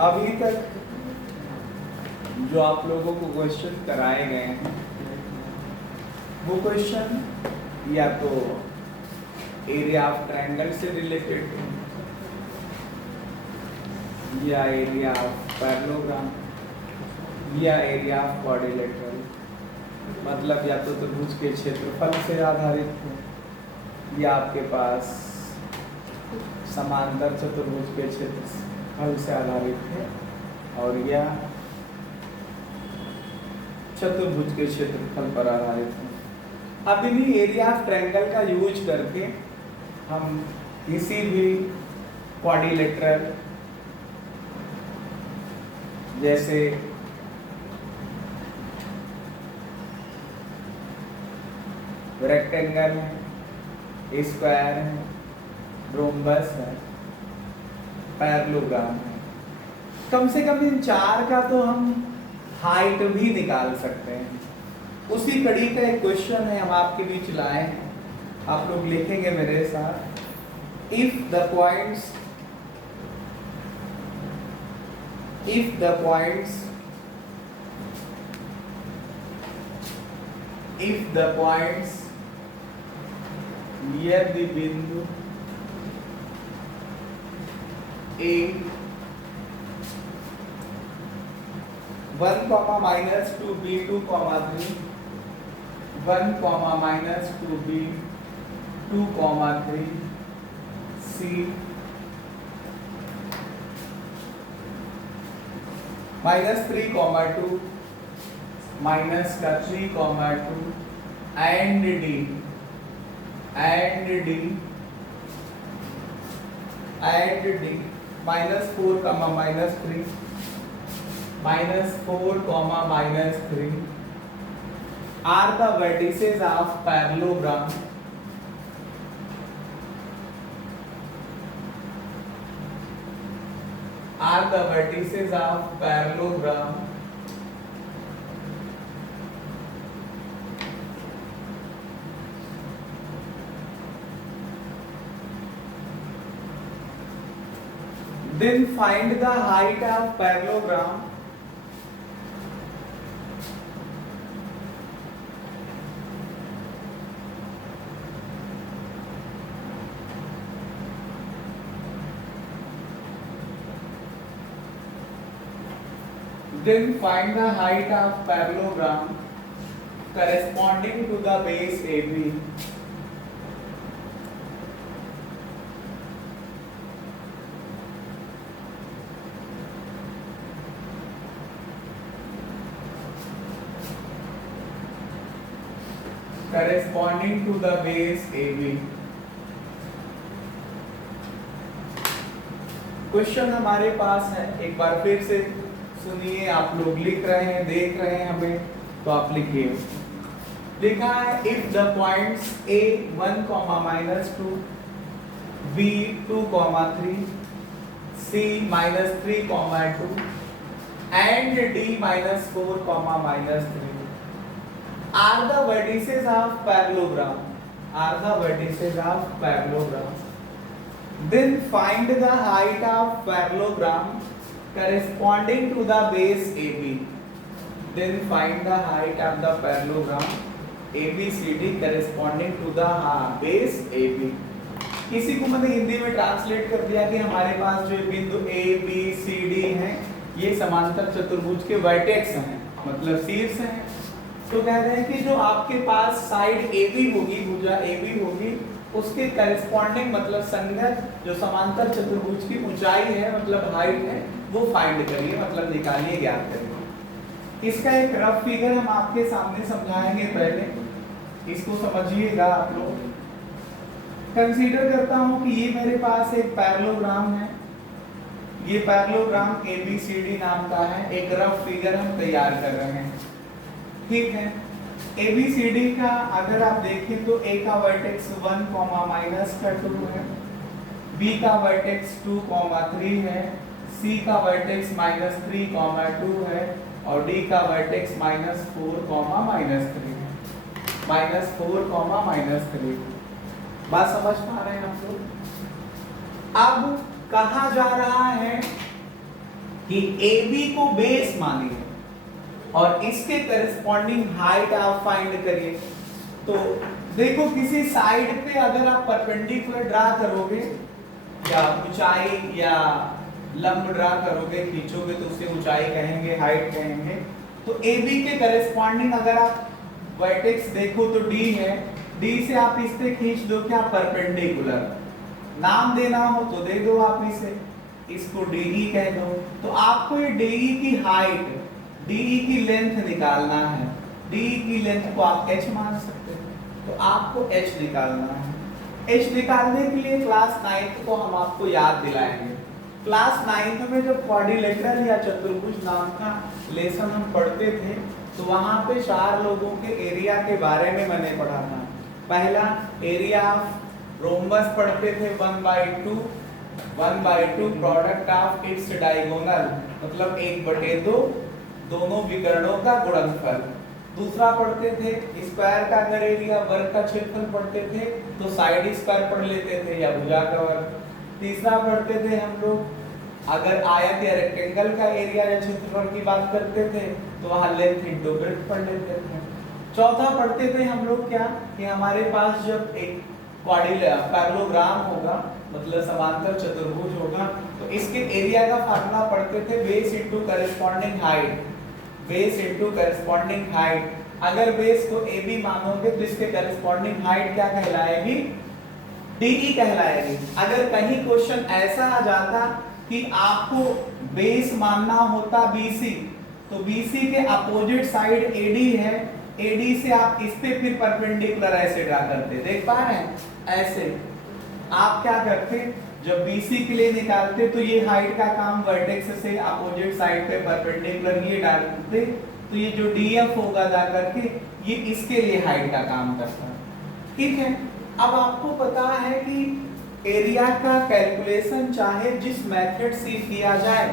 अभी तक जो आप लोगों को क्वेश्चन कराए गए हैं वो क्वेश्चन या तो एरिया ऑफ ट्रायंगल से रिलेटेड या एरिया ऑफ पैरेललोग्राम या एरिया ऑफ क्वाड्रिलेटरल, मतलब या तो त्रिभुज के क्षेत्रफल से आधारित हो या आपके पास समांतर चतुर्भुज के क्षेत्रफल से आधारित है और या चतुर्भुज के क्षेत्रफल पर आधारित है। अब इन्हीं एरिया ऑफ ट्रायंगल का यूज करके हम किसी भी क्वाड्रिलेटरल जैसे रेक्टेंगल है, स्क्वायर है, रोम्बस है, पैरेललोग्राम है, कम से कम इन चार का तो हम हाइट भी निकाल सकते हैं। उसी कड़ी का एक क्वेश्चन है हम आपके बीच लाए हैं, आप लोग लिखेंगे मेरे साथ। इफ द पॉइंट्स यदि बिंदु A 1, -2 B 2, 3 1, -2 B 2, 3 C -3, 2 -3, 2 and D -4, -3 -4, -3 are the vertices of parallelogram then find the height of parallelogram corresponding to the base AB question हमारे पास है, एक बार फिर से सुनिए। आप लोग लिख रहे हैं, देख रहे हैं हमें, तो आप लिखिए। लिखा है if the points A 1, -2 B 2, 3 C -3, 2 and D -4, -3 are the vertices of parallelogram then find the height of parallelogram corresponding to the base AB ABCD corresponding to the base AB। इसी को मैंने हिंदी में ट्रांसलेट कर दिया कि हमारे पास जो बिंदु A B C D हैं ये समांतर चतुर्भुज के वर्टेक्स हैं, मतलब शीर्ष हैं। तो कह रहे हैं कि जो आपके पास साइड AB होगी, भुजा AB होगी, उसके करस्पॉन्डिंग मतलब संगत जो समांतर चतुर्भुज की ऊंचाई है मतलब हाइट है वो फाइंड करिए, मतलब निकालिए, ज्ञात करिए। इसका एक रफ फिगर हम आपके सामने समझाएंगे, पहले इसको समझिएगा आप लोग। कंसीडर करता हूं कि ये मेरे पास एक पैरेललोग्राम है, ये पैरेललोग्राम ABCD नाम का है, एक रफ फिगर हम तैयार कर रहे हैं, ठीक है। ABCD का अगर आप देखें तो A का वर्टेक्स 1, -2 है, B का वर्टेक्स 2, 3 है, C का वर्टेक्स -3, 2 है और D का वर्टेक्स -4, -3 है। -4, -3 बात समझ पा रहे हैं आप लोग? अब कहा जा रहा है कि AB को बेस मानिए और इसके करस्पॉन्डिंग हाइट आप फाइंड करिए। तो देखो किसी साइड पे अगर आप परपेंडिकुलर ड्रा करोगे या ऊंचाई या लंब ड्रा करोगे, खींचोगे तो उसे ऊंचाई कहेंगे, हाइट कहेंगे। तो AB के करस्पॉन्डिंग अगर आप वर्टेक्स देखो तो D है, D से आप इस पे खींच दो क्या, परपेंडिकुलर। नाम देना हो तो दे दो आप इसे, इसको DE कह दो। तो आपको ये DE की हाइट, DE की लेंथ निकालना है। DE की लेंथ को आप h मान सकते हो, तो आपको h निकालना है। h निकालने के लिए क्लास 9th को हम आपको याद दिलाएंगे। क्लास 9th में जब क्वाड्रिलेटरल या चतुर्भुज नाम का लेसन हम पढ़ते थे तो वहां पे 4 लोगों के एरिया के बारे में मैंने पढ़ा था। पहला एरिया ऑफ रोम्बस पढ़ते थे 1/2, 1/2 प्रोडक्ट ऑफ इट्स डायगोनल, मतलब 1/2 दोनों विकर्णों का गुणनफल। दूसरा पढ़ते थे स्क्वायर का अगर एरिया, वर्ग का क्षेत्रफल पढ़ते थे तो साइड स्क्वायर पढ़ लेते थे या भुजा का वर्ग। तीसरा पढ़ते थे हम लोग अगर आयत या रेक्टेंगल का एरिया या क्षेत्रफल की बात करते थे तो वहां लेंथ इनटू ब्रेड्थ पढ़ लेते थे। चौथा पढ़ते थे हम लोग क्या, कि हमारे पास जब एक पैरेललोग्राम होगा, मतलब समांतर चतुर्भुज होगा, तो इसके एरिया का फार्मूला पढ़ते थे base into corresponding height, base into corresponding height. अगर बेस को AB मानोगे तो इसके करस्पॉन्डिंग हाइट क्या कहलाएगी, DE कहलाएगी। अगर कहीं क्वेश्चन ऐसा आ जाता कि आपको बेस मानना होता BC, तो BC के अपोजिट साइड AD है, AD से आप इस पे फिर परपेंडिकुलर ऐसे ड्रा करते, देख पा रहे हैं, ऐसे आप क्या करते, जब BC के लिए निकालते तो ये हाइट का काम वर्टेक्स से अपोजिट साइड पे परपेंडिकुलर ये डालते, तो ये जो DF होगा जा करके ये इसके लिए हाइट का काम करता है। ठीक है, अब आपको पता है कि एरिया का कैलकुलेशन चाहे जिस मेथड से किया जाए,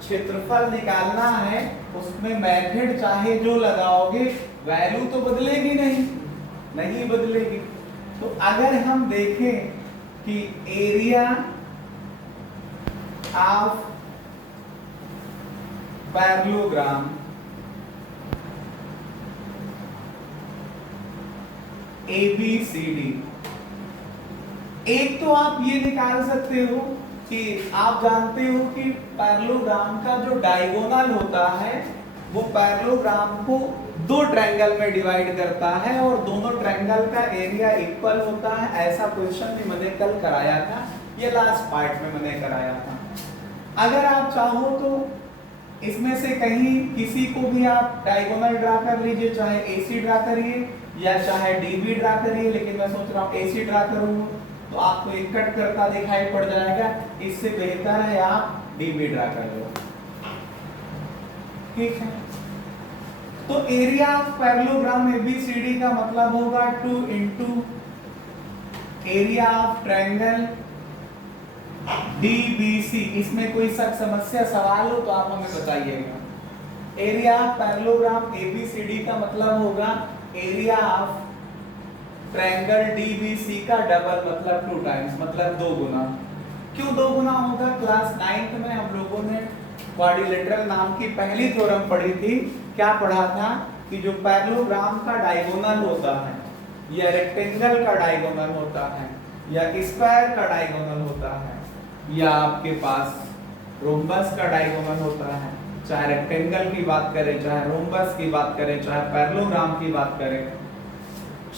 क्षेत्रफल निकालना है उसमें मेथड चाहे जो लगाओगे वैल्यू तो बदलेगी नहीं बदलेगी। तो अगर हम देखें कि एरिया ऑफ पैरेललोग्राम ABCD, एक तो आप ये निकाल सकते हो कि आप जानते हो कि पैरेललोग्राम का जो डायगोनल होता है वो पैरेललोग्राम को 2 ट्रायंगल में डिवाइड करता है और दोनों ट्रायंगल का एरिया इक्वल होता है। ऐसा क्वेश्चन भी मैंने कल कराया था, ये लास्ट पार्ट में मैंने कराया था। अगर आप चाहो तो इसमें से कहीं किसी को भी आप डायगोनल ड्रा कर लीजिए, चाहे AC ड्रा करिए या चाहे DB ड्रा करिए, लेकिन मैं सोच रहा हूँ AC ड्रा करूंगा तो आपको एक कट करता दिखाई पड़ जाएगा, इससे बेहतर है आप DB ड्रा कर लो। ठीक है, तो एरिया ऑफ पैरेललोग्राम ABCD का मतलब होगा 2 into area of triangle DBC। इसमें कोई समस्या सवाल हो तो आप हमें बताइएगा। एरिया ऑफ पैरेललोग्राम ABCD का मतलब होगा एरिया ऑफ ट्रायंगल DBC का डबल, मतलब 2 टाइम्स, मतलब 2 गुना। क्यों 2 गुना होगा, क्लास 9th में हम लोगों ने क्वाड्रिलेटरल नाम की पहली थ्योरम पढ़ी थी। क्या पढ़ा था कि जो पैरेललोग्राम का डायगोनल होता है या रेक्टेंगल का डायगोनल होता है या स्क्वायर का डायगोनल होता है या आपके पास रोम्बस का डायगोनल होता है, चाहे रेक्टेंगल की बात करें, चाहे रोम्बस की बात करें, चाहे पैरेललोग्राम की बात करें,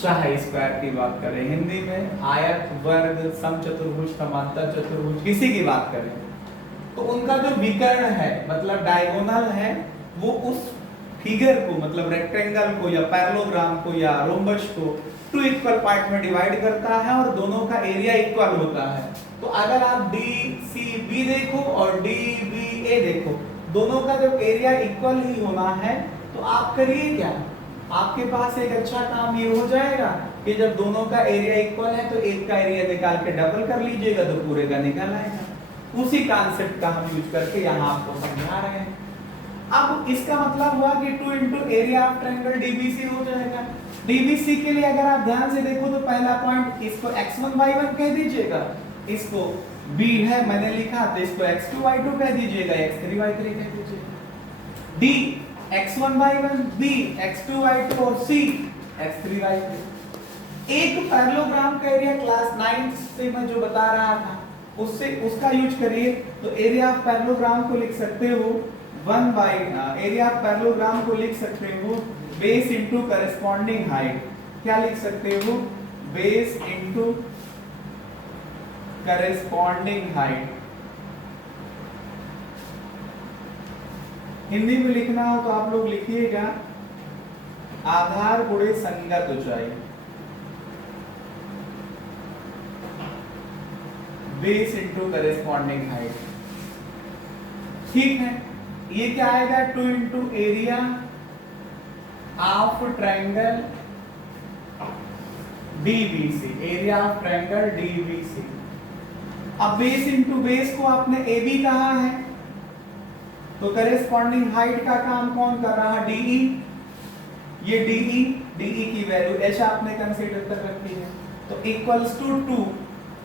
चाहे स्क्वायर की बात करें, हिंदी में आयत, वर्ग, समचतुर्भुज, समांतर चतुर्भुज, किसी की बात करें, तो उनका जो विकर्ण है मतलब डायगोनल है वो उस फिगर को मतलब रेक्टेंगल को या पैरेललोग्राम को या रोम्बस को 2 इक्वल पार्ट में डिवाइड करता है और दोनों का एरिया इक्वल होता है। तो अगर आप DCB देखो और DBA देखो, दोनों का जब एरिया इक्वल ही होना है तो आप करिए क्या, आपके पास एक अच्छा काम ये हो जाएगा कि जब दोनों का एरिया इक्वल है तो एक का एरिया निकाल के डबल कर लीजिएगा तो पूरे का निकल आएगा। उसी कॉन्सेप्ट का हम यूज करके यहाँ आपको समझा रहे हैं। अब इसका मतलब हुआ कि 2 into area of triangle DBC हो जाएगा। DBC के लिए अगर आप ध्यान से देखो तो पहला पॉइंट इसको x1 y1 कह दीजिएगा, इसको b है मैंने लिखा तो इसको x2 y2 कह दीजिएगा, x3 y3 कह दीजिएगा। d x1 y1, b x2 y2 और c x3 y3। एक पैरेललोग्राम का एरिया क्लास 9 से मैं जो बता रहा था उससे उसका यूज करिए तो एरिया ऑफ पैरेललोग्राम को लिख सकते हो 1 बाय एरिया ऑफ पैरेललोग्राम को लिख सकते हो बेस इनटू करस्पॉन्डिंग हाइट। क्या लिख सकते हो? Base into corresponding height. Hindi में लिखना हो तो आप लोग लिखिएगा आधार गुणे संगत ऊंचाई, बेस इनटू करस्पॉन्डिंग हाइट। ठीक है, ये क्या आएगा? 2 into area of triangle DBC, area of triangle DBC. अब बेस इनटू बेस को आपने AB कहा है तो करस्पॉन्डिंग हाइट का काम कौन कर रहा है? DE। ये DE की वैल्यू H आपने कंसीडर कर रखी है तो इक्वल्स टू 2।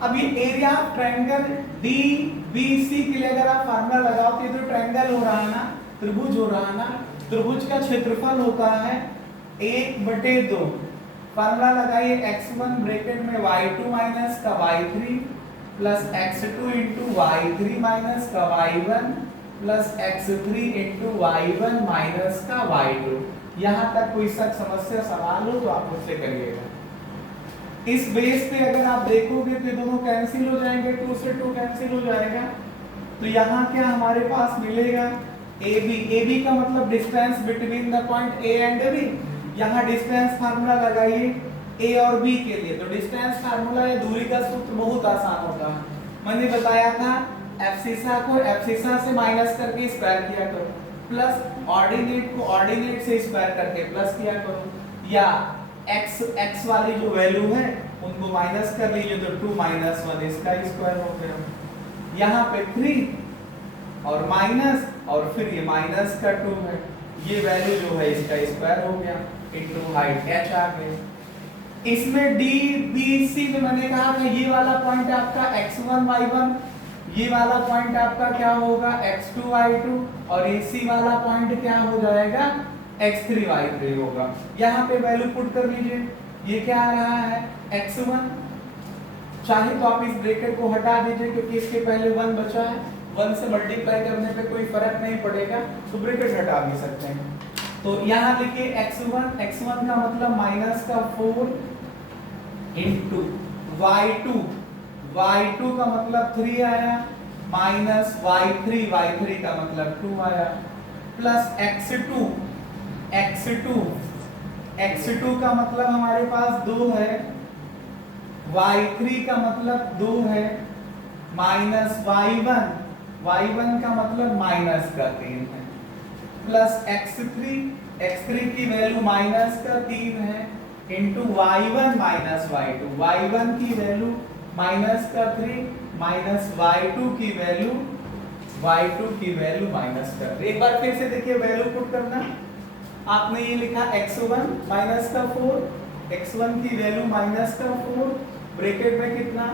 अब ये एरिया ऑफ ट्रायंगल DBC के लिए अगर आप फार्मूला लगाओ तो ये तो ट्रायंगल हो रहा है ना, त्रिभुज हो रहा है ना, त्रिभुज का क्षेत्रफल होता है 1/2। फार्मूला लगाइए x1 ब्रैकेट में y2 माइनस का y3 plus x2 into y3 minus का y1 plus x3 into y1 minus का y2। यहाँ तक कोई समस्या सवाल हो तो आप मुझसे करिएगा। इस बेस पे अगर आप देखोगे तो दोनों कैंसिल हो जाएंगे, 2 से 2 कैंसिल हो जाएगा तो यहाँ क्या हमारे पास मिलेगा? AB का मतलब distance between the point A and B। यहाँ डिस्टेंस फार्मूला लगाइए A और B के लिए तो डिस्टेंस फार्मूला या दूरी का सूत्र बहुत आसान होता है। मैंने बताया था एब्सिसा को एब्सिसा से माइनस करके स्क्वायर किया करो, प्लस ऑर्डिनेट को ऑर्डिनेट से स्क्वायर करके प्लस किया करो, या x वाली जो वैल्यू है उनको माइनस कर लीजिए तो 2 - 1 इसका स्क्वायर हो गया। यहाँ पे 3 और माइनस और फिर ये माइनस का 2 है, ये वैल्यू जो है इसका स्क्वायर हो गया इनटू हाइट h आ गई। इसमें DBC में मैंने कहा था ये वाला पॉइंट आपका x1 y1, ये वाला पॉइंट आपका क्या होगा? x2 y2 और ये C वाला पॉइंट क्या हो जाएगा? x3 y3 होगा। यहाँ पे वैल्यू पुट कर लीजिए, ये क्या आ रहा है? x1, चाहे तो आप इस ब्रैकेट को हटा दीजिए क्योंकि इसके पहले 1 बचा है, 1 से मल्टीप्लाई करने पे कोई फर्क नहीं पड़ेगा तो ब्रैकेट हटा भी सकते हैं। तो यहाँ लिखिए x1 का मतलब माइनस का 4 इंटू y2 का मतलब 3 आया माइनस y3 का मतलब 2 आया प्लस x2 का मतलब हमारे पास 2 है, y3 का मतलब 2 है माइनस y1 का मतलब माइनस का 3 है प्लस x3 की वैल्यू माइनस का 3 है into y1 minus y2, y1 की वैल्यू माइनस का 3 माइनस y2 की वैल्यू माइनस कर। एक बार फिर से देखिए वैल्यू पुट करना। आपने ये लिखा x1 माइनस का 4, x1 की वैल्यू माइनस का 4 ब्रैकेट में कितना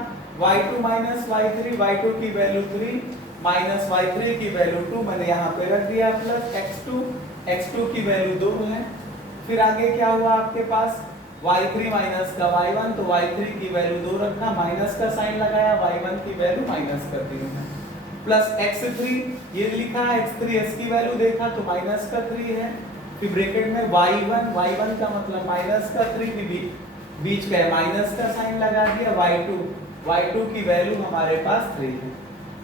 y2 माइनस y3, y2 की वैल्यू 3 माइनस y3 की वैल्यू 2 मैंने यहाँ पे रख दिया प्लस x2 की वैल्यू 2 है। फिर आगे क्या हुआ आपके पास y3 माइनस का y1 तो y3 की वैल्यू 2 रखा, माइनस का साइन लगाया, y1 की वैल्यू माइनस कर दी है प्लस x3 ये लिखा x3 की वैल्यू देखा तो माइनस का 3 है। फिर ब्रैकेट में y1 का मतलब माइनस का 3 भी बीच का है, माइनस का साइन लगा दिया, y2 की वैल्यू हमारे पास 3 है।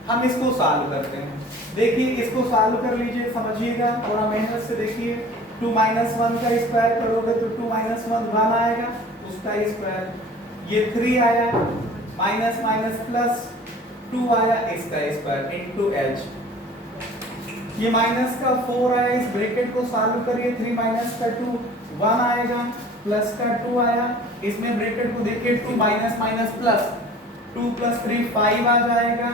हम इसको सॉल्व करते हैं। देखिए इसको सॉल्व कर लीजिए, समझिएगा थोड़ा मेहनत से देखिए। 2 - 1 का स्क्वायर करोगे तो 2 - 1 1 आएगा, उसका स्क्वायर, ये 3 आया माइनस माइनस प्लस 2 आया इसका स्क्वायर इनटू h, ये माइनस का 4 आया, इस ब्रैकेट को सॉल्व करिए 3 माइनस का 2 1 आएगा प्लस का 2 आया, इसमें ब्रैकेट को देखिए 2 माइनस माइनस प्लस 2 प्लस 3 5 आ जाएगा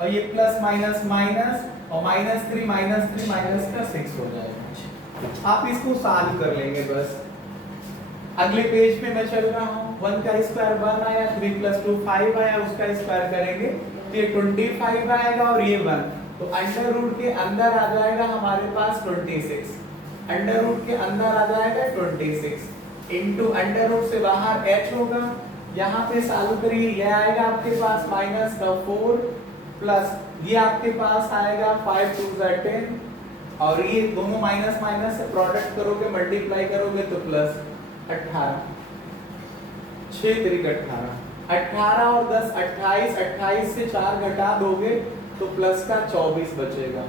और ये प्लस माइनस माइनस और -3 माइनस का 6 हो जाएगा। आप इसको सॉल्व कर लेंगे बस। अगले पेज पे मैं चल रहा हूँ, 1 का स्क्वायर 1 आया, 3 + 2 5 आया, उसका स्क्वायर करेंगे तो ये 25 आएगा और ये 1, तो अंडर रूट के अंदर आ जाएगा हमारे पास 26, अंडर रूट के अंदर आ जाएगा 26 इंटू अंडर रूट से बाहर h होगा, यहाँ पे सॉल्व करिए, ये आएगा आपके पास माइनस का 4 प्लस ये आपके पास आएगा 5 2 10, और ये दोनों माइनस माइनस से प्रोडक्ट करोगे, मल्टीप्लाई करोगे तो प्लस 18, 6 3 18, 18 और 10 28, 28 से 4 घटा दोगे तो प्लस का 24 बचेगा,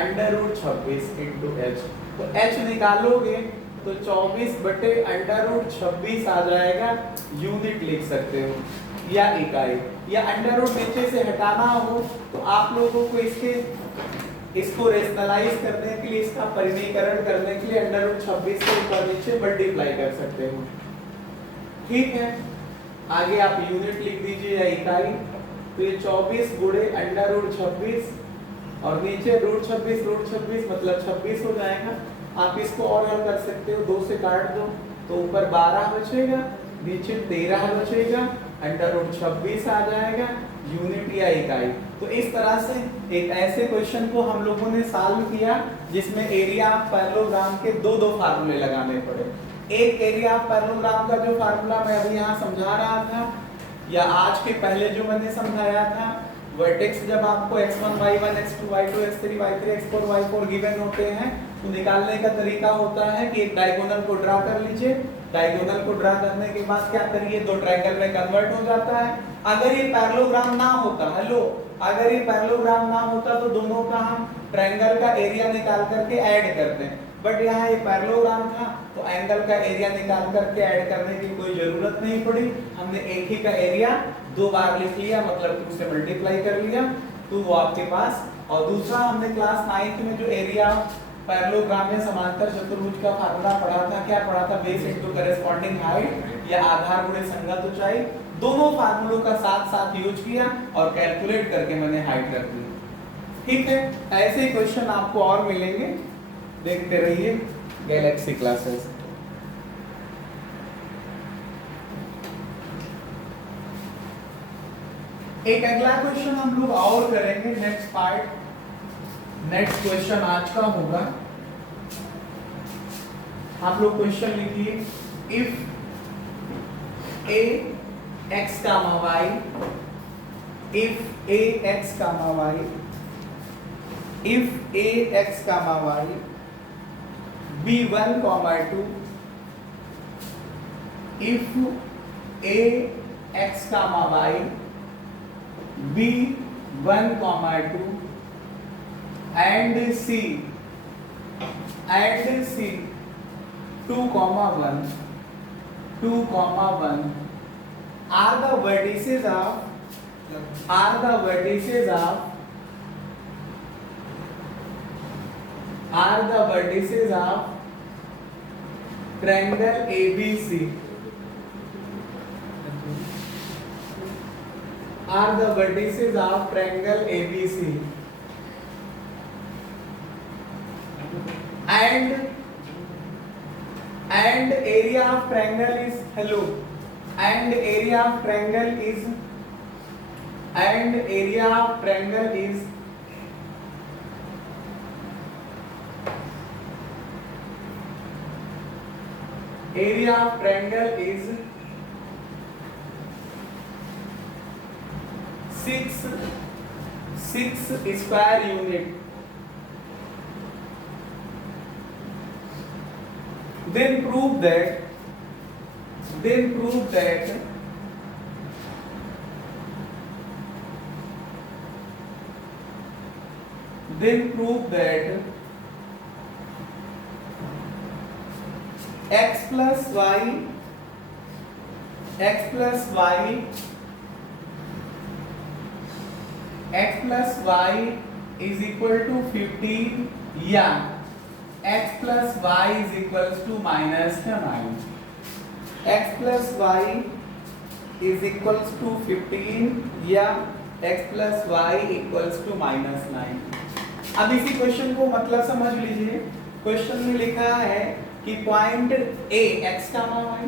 अंडर रूट 26 इंटू एच, तो h निकालोगे तो 24 बटे अंडर रूट 26 आ जाएगा, यूनिट लिख सकते हो या इकाई, या अंडर रूट नीचे से हटाना हो तो आप लोगों को इसको रेशनलाइज करने के लिए, इसका परिमीकरण करने के लिए अंडर रूट 26 के ऊपर नीचे मल्टीप्लाई कर सकते हो, ठीक है। आगे आप यूनिट लिख दीजिए या इकाई, तो ये 24 गुणे अंडर रूट 26 और नीचे रूट 26 मतलब 26 हो जाएगा। आप इसको और हल कर सकते हो, 2 से काट दो तो ऊपर 12 बचेगा, नीचे 13 बचेगा, अंडर रूट 26 आ जाएगा, यूनिट या इकाई। तो इस तरह से एक ऐसे क्वेश्चन को हम लोगों ने सॉल्व किया जिसमें एरिया ऑफ पैरेललोग्राम के दो फार्मूले लगाने पड़े। एक एरिया ऑफ पैरेललोग्राम का जो फार्मूला मैं अभी यहाँ समझा रहा था, या आज के पहले जो मैंने समझाया था, वर्टेक्स जब आपको x1 y1 x2 y2 x3 y3 x4 y4 given होते हैं तो निकालने का तरीका होता है कि एक डायगोनल को ड्रा कर लीजिए, डायगोनल को ड्रा करने के बाद क्या करिए, दो ट्रायंगल में कन्वर्ट हो जाता है। अगर ये पैरेललोग्राम ना होता, अगर ये पैरेललोग्राम ना होता तो दोनों का हम ट्रायंगल का एरिया निकाल करके ऐड करते हैं, बट यहाँ ये पैरेललोग्राम था तो एंगल का एरिया निकाल करके ऐड करने की कोई जरूरत नहीं पड़ी, हमने एक ही का एरिया 2 बार लिख लिया, मतलब 2 से मल्टीप्लाई कर लिया तो वो आपके पास। और दूसरा हमने क्लास 9th में जो एरिया पैरेललोग्राम में समांतर चतुर्भुज का फार्मूला पढ़ा था, क्या पढ़ा था, बेस इनटू करेस्पॉन्डिंग हाइट या आधार गुणे संगत ऊंचाई, दोनों फार्मूलों का साथ साथ यूज किया और कैलकुलेट करके मैंने हाइट रख दी, ठीक है। ऐसे ही क्वेश्चन आपको और मिलेंगे, देखते रहिए गैलेक्सी क्लासेस। एक अगला क्वेश्चन हम लोग और करेंगे, नेक्स्ट पार्ट, नेक्स्ट क्वेश्चन आज का होगा। आप लोग क्वेश्चन लिखिए, if A X comma Y, if A X comma Y, if A X comma Y B 1, 2, if A X comma Y B 1, 2 and C 2, 1 are the vertices of triangle ABC, are the vertices of triangle ABC, and area of triangle is and area of triangle is area of triangle is 6 square unit. Then prove that x plus y is equal to 15 या x plus y is equals to minus 9. x plus y is equals to 15 या x plus y equals to minus 9. अब इसी question को मतलब समझ लीजिए। Question में लिखा है कि point A x, y,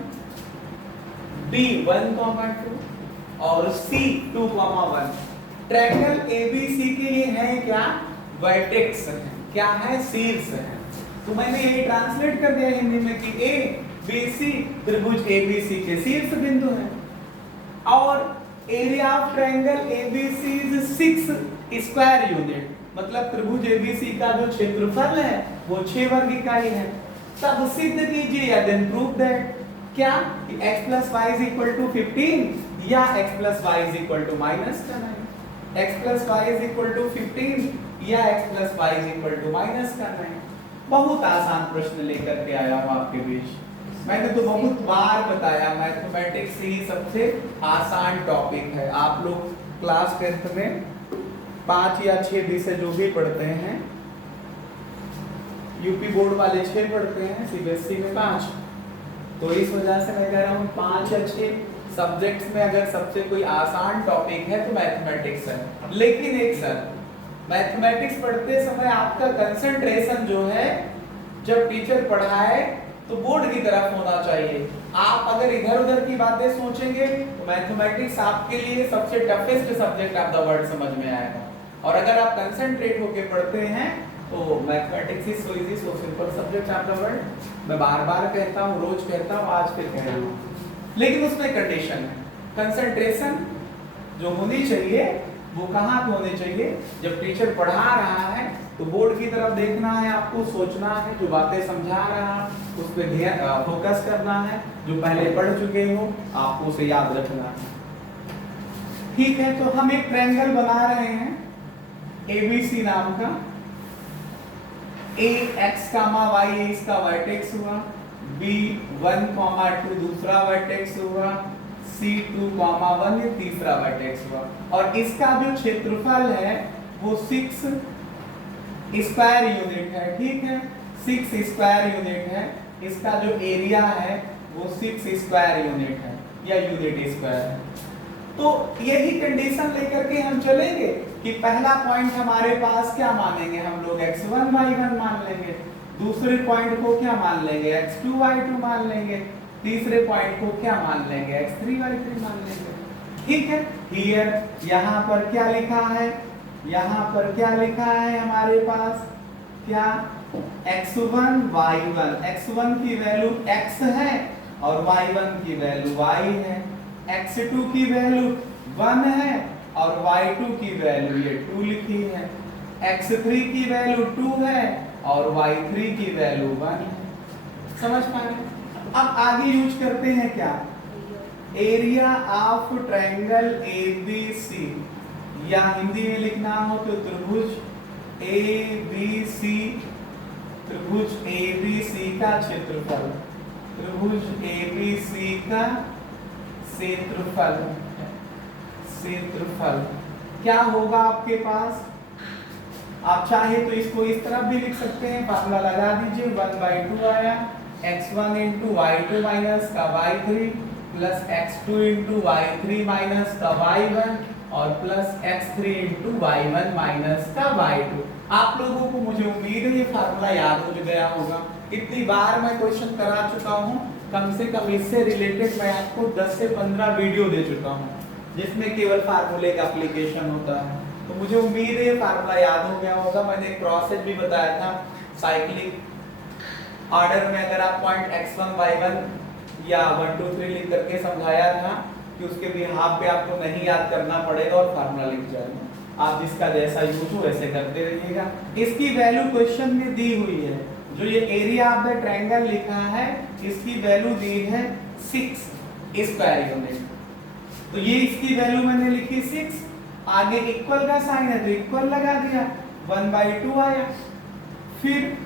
B 1,2 और C 2,1 ट्रायंगल ABC के लिए है क्या? वर्टेक्स है। क्या है? शीर्ष है। तो मैंने ये ट्रांसलेट कर दिया हिंदी में कि ए बी सी त्रिभुज ABC के शीर्ष बिंदु है और area of triangle ABC is 6 square unit, मतलब त्रिभुज ABC का जो क्षेत्रफल है वो 6 वर्ग इकाई है। तब सिद्ध कीजिए या देन प्रूव दैट क्या कि x plus y is equal to 15 या x plus y is equal to minus 9, x plus y is equal to 15 या x plus y is equal to minus 9। बहुत आसान प्रश्न लेकर के आया हूं आपके बीच। मैंने तो बहुत बार बताया मैथमेटिक्स ही सबसे आसान टॉपिक है। आप लोग क्लास 10th में 5 या 6 विषय जो भी पढ़ते हैं, यूपी बोर्ड वाले 6 पढ़ते हैं, सीबीएसई में 5, तो इस वजह से मैं कह रहा हूँ 5 या 6 सब्जेक्ट्स में अगर सबसे कोई आसान टॉपिक है तो मैथमेटिक्स है। लेकिन एक सर, मैथमेटिक्स पढ़ते समय आपका कंसंट्रेशन जो है, जब टीचर पढ़ाए तो बोर्ड की तरफ होना चाहिए। आप अगर इधर उधर की बातें सोचेंगे तो मैथमेटिक्स आपके लिए सबसे toughest subject of the world समझ में आएगा। और अगर आप कंसंट्रेट होकर पढ़ते हैं तो mathematics is so easy, so simple subject of the world. मैं बार-बार कहता हूँ, रोज कहता हूँ, आज फिर कह रहा हूँ। लेकिन उसमें कंडीशन है, कंसंट्रेशन जो होनी चाहिए वो कहाँ पे होनी चाहिए? जब टीचर पढ़ा रहा है तो बोर्ड की तरफ देखना है, आपको सोचना है, जो बातें समझा रहा है उस पर ध्यान फोकस करना है, जो पहले पढ़ चुके हो आपको उसे याद रखना है। ठीक है, तो हम एक ट्रायंगल बना रहे हैं ABC नाम का। A x, y इसका वर्टेक्स हुआ, B 1,2 दूसरा वर्टेक्स हुआ, C 2,1 ये तीसरा वर्टेक्स हुआ और इसका जो क्षेत्रफल है वो 6 स्क्वायर यूनिट है। ठीक है, 6 स्क्वायर यूनिट है। इसका जो एरिया है वो 6 स्क्वायर यूनिट है या यूनिट स्क्वायर है। तो यही कंडीशन लेकर के हम चलेंगे कि पहला पॉइंट हमारे पास क्या मानेंगे हम लोग? x1 y1 मान लेंगे। दूसरे पॉइंट को क्या मान लेंगे? x2 y2 मान लेंगे। तीसरे पॉइंट को क्या मान लेंगे? x3 y3 मान लेंगे। ठीक है, हियर यहाँ पर क्या लिखा है? यहाँ पर क्या लिखा है हमारे पास? क्या? x1 y1, x1 की वैल्यू x है और y1 की वैल्यू y है, x2 की वैल्यू 1 है और y2 की वैल्यू ये 2 लिखी है, x3 की वैल्यू 2 है और y3 की वैल्यू 1 है। समझ पा रहे हैं? अब आगे यूज करते हैं क्या? एरिया ऑफ ट्रायंगल ABC, या हिंदी में लिखना हो तो त्रिभुज ABC, त्रिभुज ABC का क्षेत्रफल, त्रिभुज ABC का क्षेत्रफल, क्षेत्रफल क्या होगा आपके पास? आप चाहे तो इसको इस तरफ भी लिख सकते हैं, फार्मूला लगा दीजिए, 1/2 आया x1 into y2 माइनस का y3 plus x2 into y3 minus का y1 और plus x3 into y1 minus का y2। आप लोगों को मुझे उम्मीद है ये फार्मूला याद हो गया होगा। इतनी बार मैं क्वेश्चन करा चुका हूँ, कम से कम इससे रिलेटेड मैं आपको 10 से 15 वीडियो दे चुका हूँ जिसमें केवल फार्मूले का एप्लीकेशन होता है। तो मुझे उम्मीद है ये फार्मूला याद हो गया होगा। मैंने एक प्रोसेस भी बताया था, साइक्लिक ऑर्डर में अगर आप पॉइंट x1 y1 या 1 2 3 लिख करके समझाया था कि उसके बिहाफ पे आपको नहीं याद करना पड़ेगा और फार्मूला लिख जाएगा। आप जिसका जैसा यूज हो वैसे करते रहिएगा। इसकी वैल्यू क्वेश्चन में दी हुई है, जो ये एरिया ऑफ द ट्रायंगल लिखा है इसकी वैल्यू दी है 6 स्क्वायर यूनिट। तो ये इसकी वैल्यू मैंने लिखी 6, आगे इक्वल का साइन है तो इक्वल लगा दिया, 1/2 आया। फिर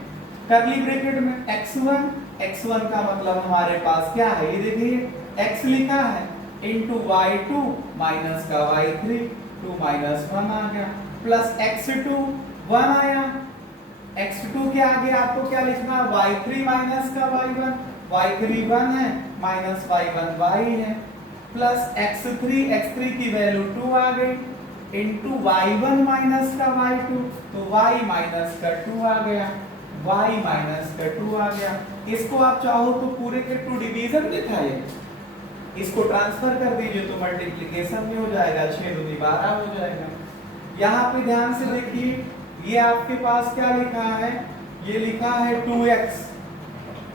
कर्ली ब्रैकेट में x1 का मतलब हमारे पास क्या है? ये देखिए x लिखा है इनटू y2 माइनस का y3, 2 माइनस 1 आ गया, प्लस x2 1 आया। x2 के आगे आपको क्या लिखना है? y3 माइनस का y1, y3 1 है माइनस y1 y है, प्लस x3 की वैल्यू 2 आ गई इनटू y1 माइनस का y2, तो y माइनस का 2 आ गया, y माइनस का 2 आ गया। इसको आप चाहो तो पूरे के 2 डिवीजन में था ये, इसको ट्रांसफर कर दीजिए तो मल्टीप्लिकेशन में हो जाएगा, 6 दूनी 12 हो जाएगा। यहाँ पे ध्यान से देखिए, ये आपके पास क्या लिखा है, ये लिखा है 2x,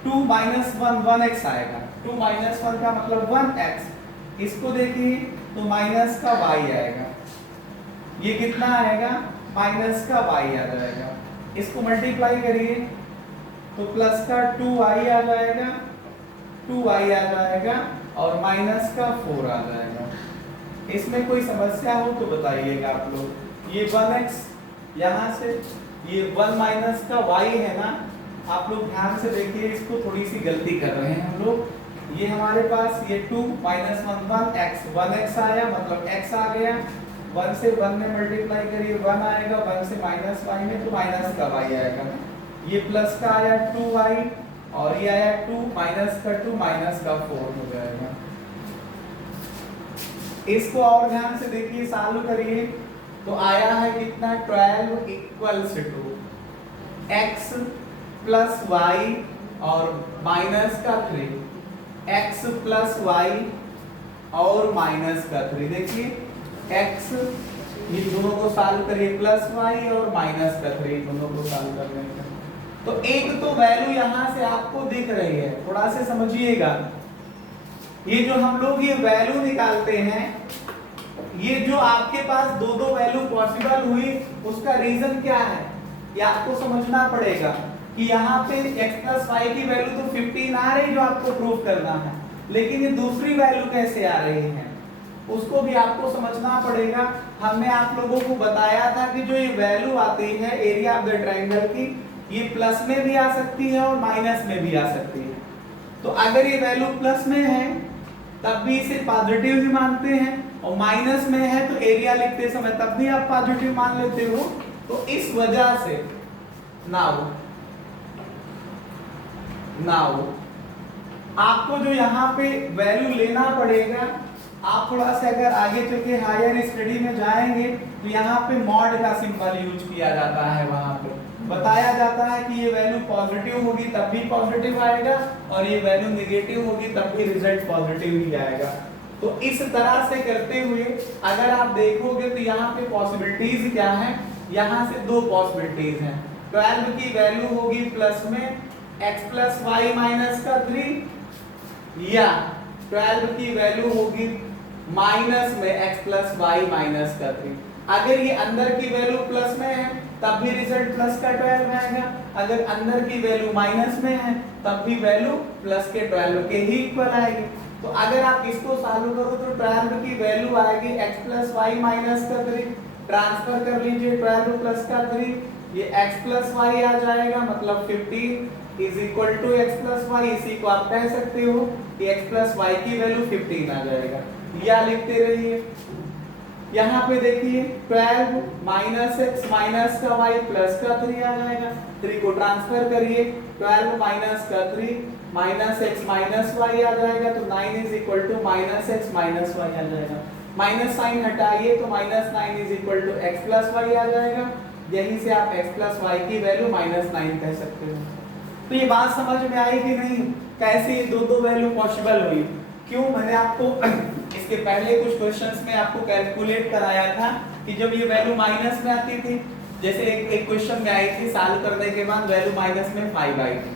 2 माइनस 1 1x आएगा, 2 माइनस 1 का मतलब 1x, इसको देखिए तो माइनस का y आएगा, ये कितना आएगा, माइनस का y आ जाएगा। इसको मल्टीप्लाई करिए तो प्लस का 2y आ जाएगा, 2y आ जाएगा और माइनस का 4 आ जाएगा। इसमें कोई समस्या हो तो बताइएगा आप लोग। ये 1x यहाँ से, ये 1 माइनस का y है ना, आप लोग ध्यान से देखिए, इसको थोड़ी सी गलती कर रहे हैं हम लोग। ये हमारे पास ये 2 माइनस 1 1x, 1x आया मतलब x आ गया, 1 से 1 में मल्टीप्लाई करिए 1 आएगा, 1 से माइनस y में तो माइनस का y आएगा। ये प्लस का आया 2y और ये आया 2 माइनस का 2 माइनस का 4 हो जाएगा। इसको और ध्यान से देखिए, सॉल्व करिए तो आया है कितना, 12 equals to x plus y और माइनस का 3, x प्लस y और माइनस का 3। देखिए x, ये दोनों को सॉल्व करिए, प्लस y और माइनस का 3 दोनों को सॉल्व करने का। तो एक तो वैल्यू यहां से आपको दिख रही है, थोड़ा से समझिएगा। ये जो हम लोग ये वैल्यू निकालते हैं, ये जो आपके पास दो दो वैल्यू पॉसिबल हुई, उसका रीजन क्या है ये आपको समझना पड़ेगा कि यहाँ पे x प्लस वाई की वैल्यू तो 15 आ रही जो आपको प्रूव करना है, लेकिन ये दूसरी वैल्यू कैसे आ रही है उसको भी आपको समझना पड़ेगा। हमने आप लोगों को बताया था कि जो ये वैल्यू आती है एरिया ऑफ द ट्रायंगल की, ये प्लस में भी आ सकती है और माइनस में भी आ सकती है। तो अगर ये वैल्यू प्लस में है तब भी इसे पॉजिटिव ही मानते हैं, और माइनस में है तो एरिया लिखते समय तब भी आप पॉजिटिव मान लेते हो। तो इस वजह से नाउ आपको जो यहाँ पे वैल्यू लेना पड़ेगा, आप थोड़ा सा अगर आगे चल के हायर स्टडी में जाएंगे तो यहाँ पे मॉड का सिंबल यूज किया जाता है, वहां पे बताया जाता है कि ये वैल्यू पॉजिटिव होगी तब भी पॉजिटिव आएगा और ये वैल्यू नेगेटिव होगी तब भी रिजल्ट पॉजिटिव ही आएगा। तो इस तरह से करते हुए अगर आप देखोगे तो यहाँ पे पॉसिबिलिटीज क्या है, यहाँ से दो पॉसिबिलिटीज हैं। 12 की वैल्यू होगी प्लस में x प्लस वाई माइनस का 3, या 12 की वैल्यू होगी माइनस में x प्लस वाई माइनस का 3। अगर ये अंदर की वैल्यू प्लस में है तब भी रिजल्ट प्लस का 12 आएगा, अगर अंदर की वैल्यू माइनस में है तब भी वैल्यू प्लस के 12 के ही इक्वल आएगी। तो अगर आप इसको सॉल्व करो तो 12 की वैल्यू आएगी x प्लस वाई माइनस का 3, ट्रांसफर कर लीजिए 12 प्लस का 3, ये x प्लस वाई आ जाएगा, मतलब 15 is equal to x plus y. इसी को आप कह सकते हो कि x प्लस वाई की वैल्यू 15 आ जाएगा, या लिखते रहिए। यहाँ पे देखिए 12 माइनस x माइनस का y प्लस का 3 आ जाएगा, 3 को ट्रांसफर करिए 12 माइनस का 3 माइनस x माइनस y आ जाएगा, तो 9 is equal to minus x minus y आ जाएगा। माइनस साइन हटाइए तो minus 9 is equal to x plus y आ जाएगा। यहीं से आप x प्लस y की वैल्यू माइनस 9 कह सकते हो। तो ये बात समझ में आई कि नहीं, कैसे ये दो दो वैल्यू पॉसिबल हुई। क्यों, मैंने आपको इसके पहले कुछ क्वेश्चंस में आपको कैलकुलेट कराया था कि जब ये वैल्यू माइनस में आती थी, जैसे एक क्वेश्चन में आई थी, सॉल्व करने के बाद वैल्यू माइनस में 5 आई थी,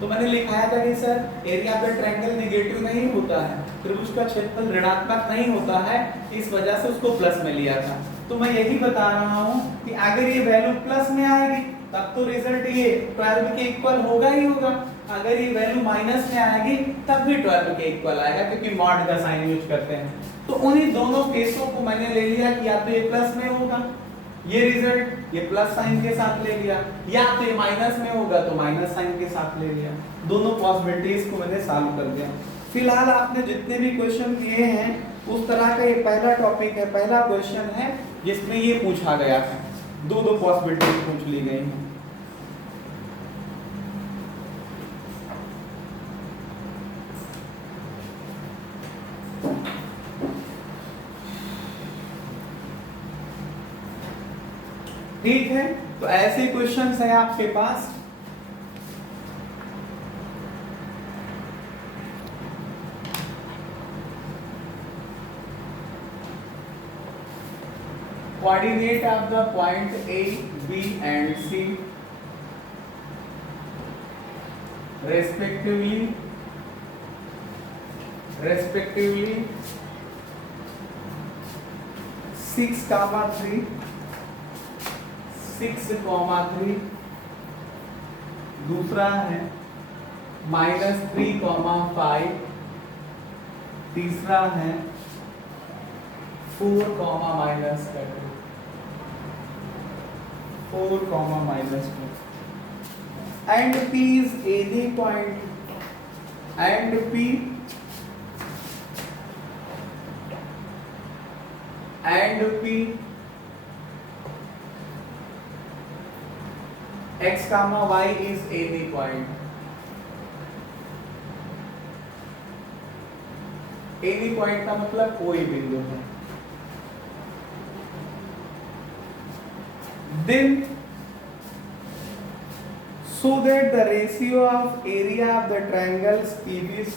तो मैंने लिखाया था कि sir area of the triangle negative नहीं होता है, त्रिभुज का क्षेत्रफल ऋणात्मक नहीं होता है, इस वजह से उसको प्लस में लिया था। तो मैं यही बता रहा हूँ कि अगर ये वैल्यू प्लस में आएगी तब तो रिजल्ट ये 12 के इक्वल होगा ही होगा, अगर ये वैल्यू माइनस में आएगी तब भी 12 के इक्वल आएगा, क्योंकि मॉड का साइन यूज करते हैं। तो उन्हीं दोनों केसों को मैंने ले लिया कि या तो ये प्लस में होगा, ये रिजल्ट ये प्लस साइन के साथ ले लिया, या तो ये माइनस में होगा तो माइनस साइन के साथ ले लिया। दोनों पॉसिबिलिटीज को मैंने सॉल्व कर दिया। फिलहाल आपने जितने भी क्वेश्चन किए हैं उस तरह का ये पहला टॉपिक है, पहला क्वेश्चन है जिसमें ये पूछा गया था, दो दो पॉसिबिलिटीज पूछ ली गई हैं। ठीक है, तो ऐसे क्वेश्चंस हैं आपके पास। coordinate of the point A, B and C respectively 6,3 6,3 दूसरा है -3,5 तीसरा है 4, -2 4, -2 and P is any point and P x, y is any point. any point का मतलब कोई बिंदु है. Then so that the ratio of area of the triangles PBC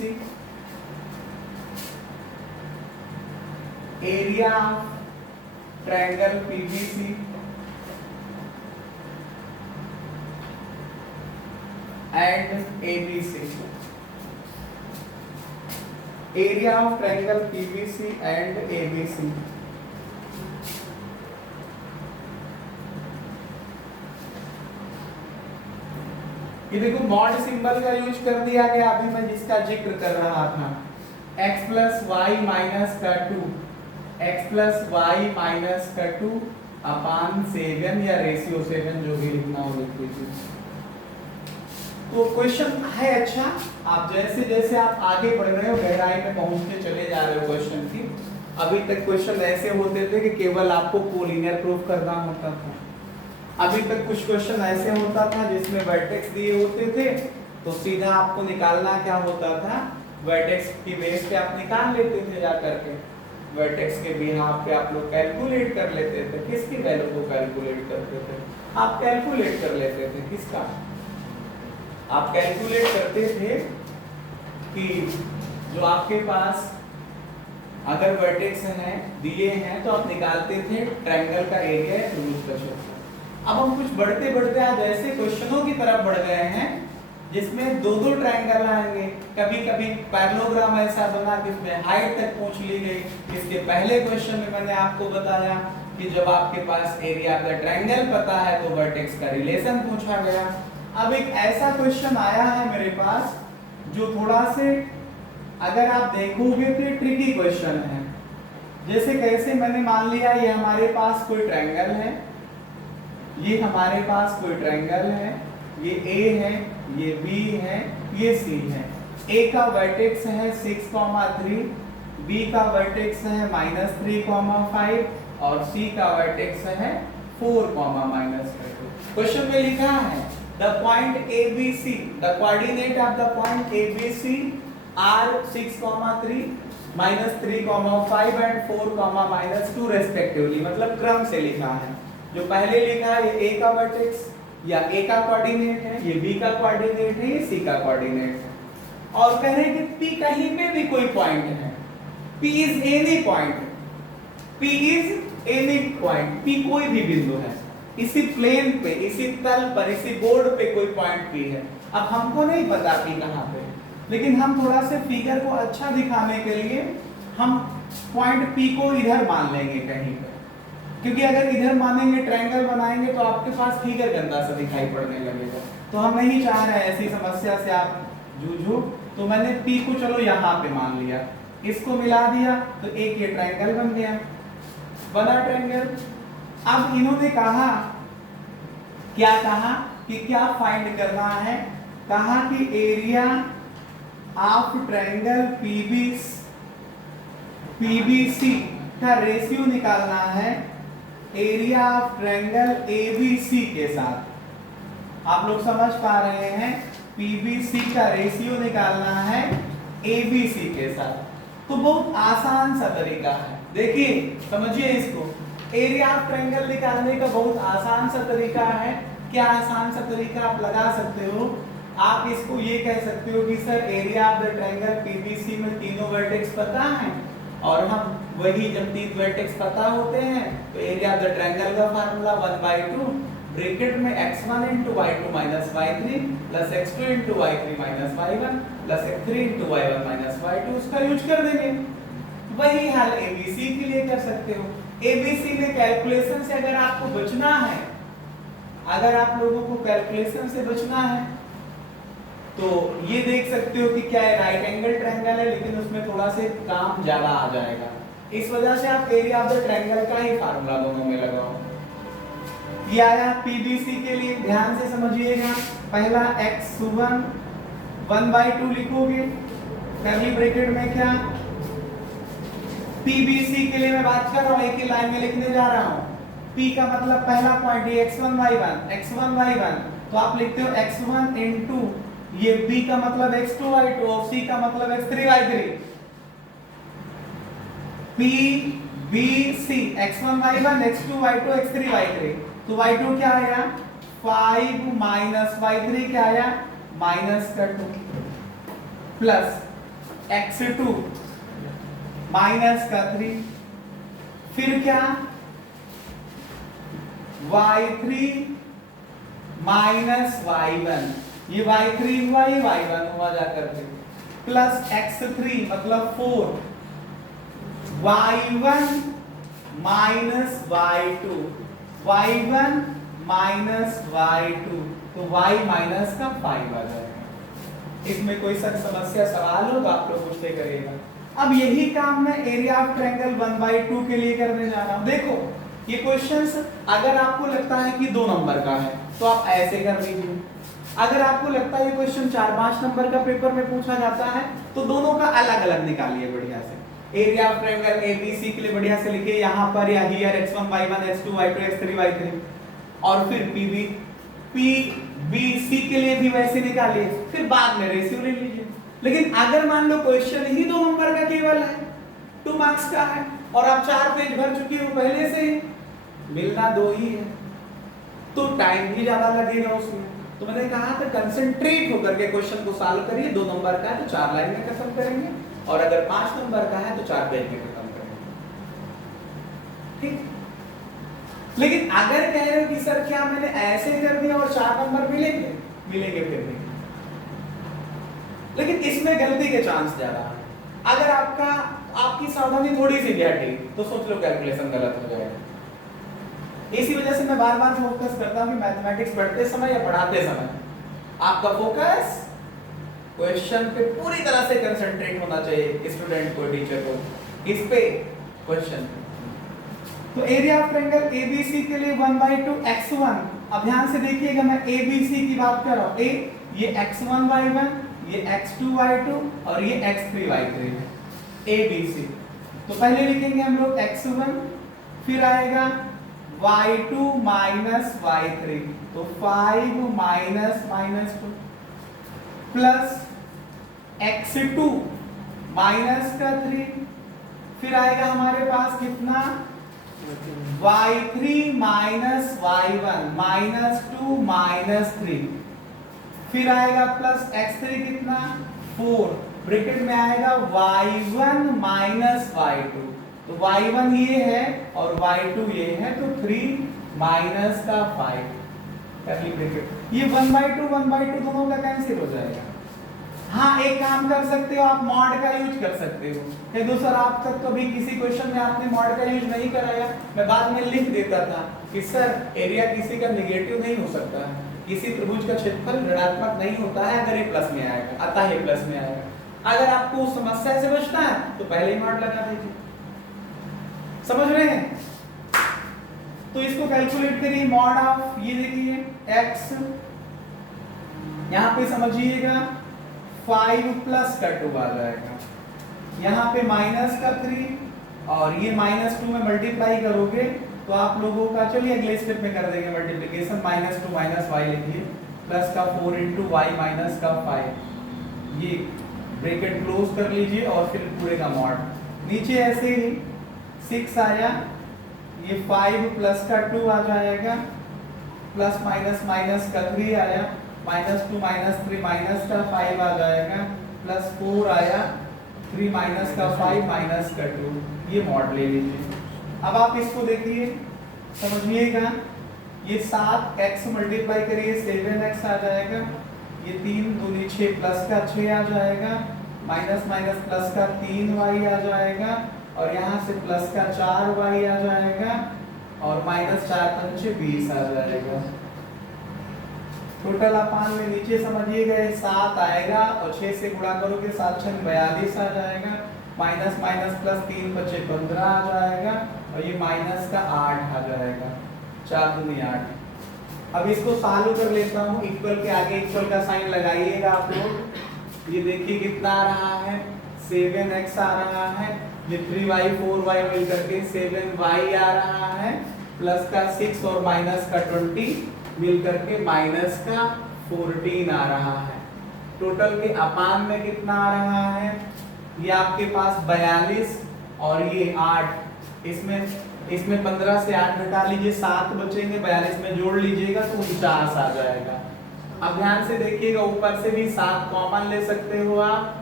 area of triangle PBC and ABC area of triangle PBC and ABC ये देखो mod symbol का use कर दिया गया अभी मैं जिसका जिक्र कर रहा था x प्लस वाई माइनस का 2 x प्लस वाई माइनस का 2 अपान 7 या रेशियो 7 जो भी लिखना हो लिख लीजिए. तो क्वेश्चन है अच्छा. आप जैसे जैसे आप आगे बढ़ रहे हो गहराई में पहुंचते चले जा रहे हो क्वेश्चन की. अभी तक क्वेश्चन ऐसे होते थे कि केवल आपको कोलिनियर प्रूफ करना होता था. अभी तक कुछ क्वेश्चन ऐसे होता था जिसमें वर्टेक्स दिए होते थे तो सीधा आपको निकालना क्या होता था वर्टेक्स की बेस पे आप निकाल लेते थे जा करके. वर्टेक्स के बिहाफ पे आप लोग कैलकुलेट कर लेते थे. किसकी वैल्यू को कैलकुलेट करते थे? आप कैलकुलेट कर लेते थे. किसका? आप कैलकुलेट करते थे कि जो आपके पास अगर वर्टेक्स हैं दिए हैं तो आप निकालते थे ट्रायंगल का एरिया या त्रिभुज का क्षेत्रफल. अब हम कुछ बढ़ते बढ़ते आज ऐसे क्वेश्चनों की तरफ बढ़ गए हैं जिसमें दो दो ट्रायंगल आएंगे. कभी कभी पैरेललोग्राम ऐसा बना जिसमें हाइट तक पूछ ली गई. इसके पहले क्वेश्चन में मैंने आपको बताया कि जब आपके पास एरिया ऑफ द ट्रायंगल पता है तो वर्टेक्स का रिलेशन पूछा गया. अब एक ऐसा क्वेश्चन आया है मेरे पास जो थोड़ा से अगर आप देखोगे तो ट्रिकी क्वेश्चन है. जैसे कैसे मैंने मान लिया ये हमारे पास कोई ट्रायंगल है, ये हमारे पास कोई ट्रायंगल है, ये A है, ये B है, ये C है. A का वर्टेक्स है 6,3, B का वर्टेक्स है -3,5 और C का वर्टेक्स है 4,-2. क्वेश्चन में लिखा है the point ABC, the coordinate of the point ABC are 6,3, -3,5 and 4,-2 respectively. मतलब क्रम से लिखा है. जो पहले लिखा है ये A का वर्टेक्स या A का कोऑर्डिनेट है, ये B का कोऑर्डिनेट है, ये C का कोऑर्डिनेट है. और कह रहे हैं कि P कहीं पे भी कोई पॉइंट है. P is any point. P is any point. P कोई भी बिंदु है. इसी प्लेन पे, इसी तल पर, इसी बोर्ड पे कोई पॉइंट P है. अब हमको नहीं पता P कहाँ पे, लेकिन हम थोड़ा से फिगर को अच्छा दिखाने के लिए हम पॉइंट P को इधर मान लेंगे कहीं पे. क्योंकि अगर इधर मानेंगे ट्रायंगल बनाएंगे तो आपके पास फिगर गंदा सा दिखाई पड़ने लगेगा. तो हम नहीं चाह रहे हैं ऐसी समस्या से आप जूझो. तो मैंने P को चलो यहाँ पे मान लिया, इसको मिला दिया तो एक ये ट्रायंगल बन गया. बना ट्रायंगल. अब इन्होंने कहा क्या कहा कि क्या फाइंड करना है. कहा कि एरिया ऑफ ट्रायंगल PBC का रेशियो निकालना है एरिया ऑफ ट्रायंगल ABC के साथ. आप लोग समझ पा रहे हैं PBC का रेशियो निकालना है ABC के साथ. तो बहुत आसान सा तरीका है. देखिए समझिए इसको. एरिया ऑफ ट्रायंगल निकालने का बहुत आसान सा तरीका है. क्या आसान सा तरीका आप लगा सकते हो. आप इसको ये कह सकते हो कि sir area of the triangle PBC में तीनों वर्टेक्स पता है और हम वही जब 3 वर्टेक्स पता होते हैं तो एरिया ऑफ द ट्रायंगल का फार्मूला 1/2 ब्रैकेट में x1 into y2 minus y3 plus x2 into y3 minus y1 plus x3 into y1 minus y2 उसका यूज कर देंगे। वही हाल ABC के लिए कर सकते हो। ABC में कैलकुलेशन से अगर आपको बचना है, अगर आप लोगों को कैलकुलेशन से बचना है तो ये देख सकते हो कि क्या है, राइट एंगल ट्रायंगल है लेकिन उसमें थोड़ा से काम ज्यादा आ जाएगा। इस वजह से आप एरिया ऑफ द ट्रायंगल का ही फार्मूला दोनों में लगाओ। ये आया PBC के लिए, ध्यान से समझिएगा। पहला x1 1/2 लिखोगे, कर्ली ब्रैकेट में क्या, PBC के लिए मैं बात कर रहा हूं, एक ही लाइन में लिखने जा रहा हूं। P का मतलब पहला पॉइंट ये x1 y1 तो आप लिखते हो x1 into ये B का मतलब x2 y2 और C का मतलब x3 y3। P B C x1 y1 x2 y2 x3 y3 तो y2 क्या आया 5 माइनस y3 क्या आया माइनस का 2 प्लस x2 माइनस का 3 फिर क्या y3 माइनस y1 ये y3 हुआ ये y1 हुआ जाकर के प्लस x3 मतलब 4 y1 minus y2 y1 minus y2 तो y माइनस का 5 आ जाएगा। इसमें कोई समस्या सवाल हो तो आप लोग पूछते करिएगा। अब यही काम मैं एरिया ऑफ ट्रायंगल 1/2 के लिए करने जा रहा हूं। देखो ये क्वेश्चंस अगर आपको लगता है कि 2 नंबर का है तो आप ऐसे कर लीजिए। अगर आपको लगता है ये क्वेश्चन 4-5 नंबर का पेपर में पूछा जाता है तो दोनों का अलग अलग निकालिए बढ़िया से। एरिया ऑफ ट्रायंगल ABC के लिए बढ़िया से लिखिए यहाँ पर या here x1 y1 x2 y2 x3 y3 और फिर PBC के लिए भी वैसे निकालिए, फिर बाद में रेशियो ले लीजिए। लेकिन अगर मान लो क्वेश्चन ही 2 नंबर का केवल है, 2 मार्क्स का है और आप 4 पेज भर चुके हो पहले से ही, मिलना 2 ही है तो टाइम भी ज्यादा लगेगा उसमें। तो मैंने कहा था कंसंट्रेट होकर के क्वेश्चन को सॉल्व करिए। 2 नंबर का है तो 4 लाइन में खत्म करेंगे और अगर 5 नंबर का है तो 4 पेज में खत्म करेंगे, ठीक। लेकिन अगर कह रहे हो कि सर क्या मैंने ऐसे कर दिया और 4 नंबर मिलेंगे फिर भी, लेकिन इसमें गलती के चांस ज्यादा है। अगर आपकी सावधानी थोड़ी सी भी हटी तो सोच लो कैलकुलेशन गलत हो जाएगा। इसी वजह से मैं बार-बार फोकस करता हूं कि मैथमेटिक्स पढ़ते समय या पढ़ाते समय आपका फोकस क्वेश्चन पे पूरी तरह से कंसंट्रेट होना चाहिए, स्टूडेंट को, टीचर को, इस पे क्वेश्चन। तो एरिया ऑफ ट्रायंगल ABC के लिए 1/2 x1। अब ध्यान से देखिएगा, मैं ABC की बात कर रहा हूं। ये x1 y1 ये x2 y2 और ये x3 y3 है ABC। तो पहले लिखेंगे हम लोग x1, फिर आएगा y2 माइनस y3 तो 5 माइनस 2 प्लस x2 माइनस का 3, फिर आएगा हमारे पास कितना y3 minus y1 minus 2 minus 3, फिर आएगा प्लस x3 कितना 4, ब्रैकेट में आएगा y1 माइनस y2 तो y1 ये है और y2 ये है तो 3 माइनस का 5 कर्ली ब्रैकेट। ये 1/2 दोनों का कैंसिल हो जाएगा। हाँ एक काम कर सकते हो, आप मॉड का यूज कर सकते हो। ये दूसरा आप तक कभी किसी क्वेश्चन में आपने मॉड का यूज नहीं कराया, मैं बाद में लिख देता था कि सर एरिया किसी का नेगेटिव नहीं हो सकता है, किसी त्रिभुज का क्षेत्रफल ऋणात्मक नहीं होता है अगर ये प्लस में आएगा, अतः ये प्लस में आएगा। अगर आपको उस समस्या से बचना है तो पहले ही मॉड लगा दीजिए। समझ रहे हैं? तो इसको कैलकुलेट करिए, मॉड ऑफ ये देखिए x, यहां पे समझिएगा 5 प्लस का 2 आ जाएगा, यहाँ पे माइनस का 3 और ये -2 में मल्टीप्लाई करोगे तो आप लोगों का, चलिए अगले स्टेप में कर देंगे मल्टीप्लिकेशन, -2 माइनस y लिखिए प्लस का 4 इंटू वाई माइनस का 5, ये ब्रैकेट क्लोज कर लीजिए और फिर पूरे का मॉड। नीचे ऐसे ही 6 आया, ये 5 प्लस का 2 आ जाएगा, प्लस माइनस का 3 आया, -2 -3 माइनस का 5 आ जाएगा, प्लस 4 आया, 3 माइनस का 5 माइनस का 2, ये मॉड ले लीजिए। अब आप इसको देखिए, समझिएगा, ये 7x मल्टीप्लाई करिए 7x आ जाएगा, ये 3 दूनी 6 प्लस का 6 आ जाएगा, माइनस माइनस प्लस का 3y आ जाएगा, और यहाँ से प्लस का 4y आ जाएगा, और माइनस 4 पंचे 20 आ जाएगा। टोटल अपान में नीचे समझिएगा 7 आएगा, और 6 से गुणा करोगे 7 6 42 आ जाएगा, माइनस माइनस प्लस 3 बचे 15 आ जाएगा, और ये माइनस का 8 आ जाएगा, 4 दूनी 8। अब इसको सॉल्व कर लेता हूँ, इक्वल के आगे इक्वल का साइन लगाइएगा आप लोग। ये देखिए कितना आ रहा है, 7x आ रहा है, ये 3y 4y मिल करके 7y आ रहा है, प्लस का 6 और माइनस का 20 मिल करके माइनस का 14 आ रहा है। टोटल के अपान में कितना आ रहा है, ये आपके पास 42 और ये 8, इसमें 15 से 8 घटा लीजिए, 7 बचेंगे, 42 में जोड़ लीजिएगा तो 49 आ जाएगा। अब ध्यान से देखिएगा, ऊपर से भी 7 कॉमन ले सकते हो आप,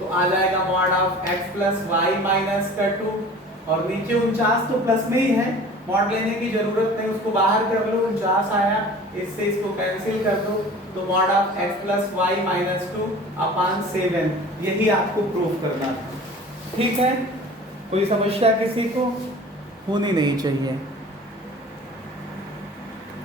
तो आ जाएगा mod of x plus y minus का 2, और नीचे 49 तो प्लस में ही है, मॉड लेने की जरूरत नहीं, उसको बाहर कर लो, 49 आया, इससे इसको कैंसिल कर दो, तो mod of x plus y minus 2 upon 7, यही आपको प्रूव करना था। ठीक है, कोई समस्या किसी को होनी नहीं चाहिए।